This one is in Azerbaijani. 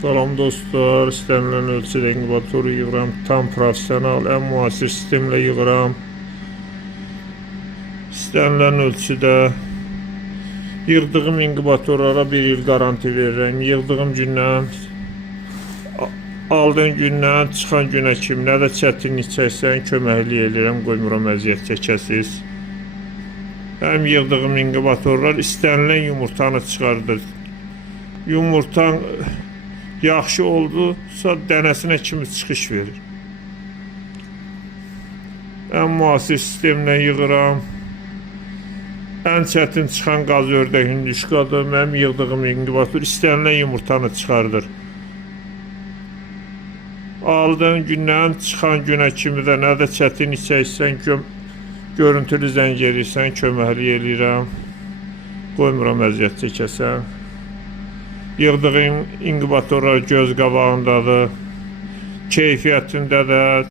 Salam dostlar, istənilən ölçüdə inqubatoru yığıram, tam profesional, ən müasir sistemlə yığıram. İstənilən ölçüdə yığdığım inqubatorlara 1 il garanti verirəm. Yığdığım gündən, aldığın gündən çıxan günə kimi nə də çətinlik çəksən köməklik edirəm, qoymuram əziyyət çəkəsiz. Həm yığdığım inqubatorlar istənilən yumurtanı çıxardır. Yumurtan yaxşı oldusa dənəsinə kimi çıxış verir. Ən müasir sistemlə yığıram. Ən çətin çıxan qaz ördək hündüşkadır. Mənim yığdığım inqubator istənilən yumurtanı çıxardır. Aldığın gündən çıxan günə kimi də nə də çətinlik çəksən, görüntülü zəng edirsən, köməklik eləyirəm. Qoymuram əziyyət çəkəsən. Yığdığım inqubatorlar göz qabağındadır. Keyfiyyətində də